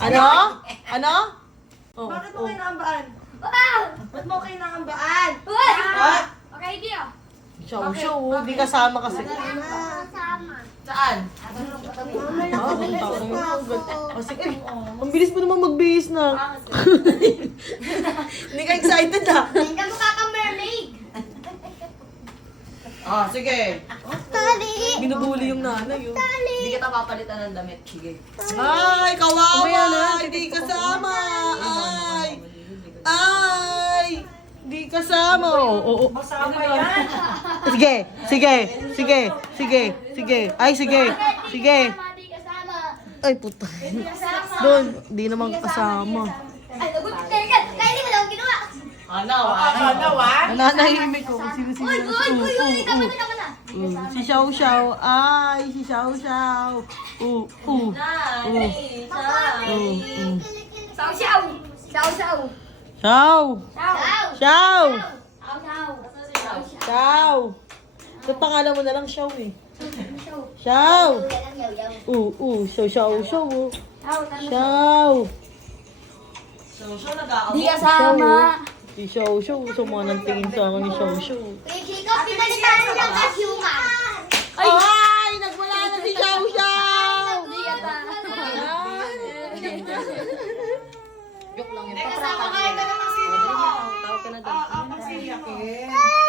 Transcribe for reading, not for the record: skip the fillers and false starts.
Ano? Ano? Oh, Bakit mo oh. kinakambaan? Wow! Ba't mo kinakambaan? Uy! What? Okay, deal. Show, di kasama kasi. Kasama. Saan? Ah, punta ko na agad. Kasi, ang bilis mo naman magbihis na. Hindi ka excited ah. Hindi ka mukha kang mermaid. Ah, sige. Tali! Binubuli yung nanay oh. Hindi kita papalitan ng damit. Sige. Ay, kawawa! Hindi kasama! Ay! Ay! Hindi kasama! Oo. Masama yan. Sige, sige, sige, sige, sige. Ay, sige, sige. Hindi kasama. Ay, puta. Hindi kasama. Doon, hindi naman kasama. Ay, lagot ka ka. Kaya hindi mo lang ginawa. Nananahimik ko kung sino-sino. Uy, uy, uy, uy. Tama na, tama na. Si Xiao Xiao. Ay, si Xiao Xiao. Saw, saw. Saw, saw. Xiao. Saw. Xiao. Saw, saw. Xiao. Sa pangalan mo na lang Xiao eh. Saw. Xiao. Yaw, yaw, yaw. Xiao Xiao Xiao. Saw, tama. Xiao. So, nag-aaway. Hindi kasama. Si Xiao Xiao. Suma ng tingin sa akin ni Xiao Xiao. Kuya Jacob, pinalitan mo ng kasyuman. Ay! Nagwala na si Xiao Xiao! Hindi kasama. Joke lang yun. Kasama kayo na naman sino. Tawag ka na doon. Kasi yakin.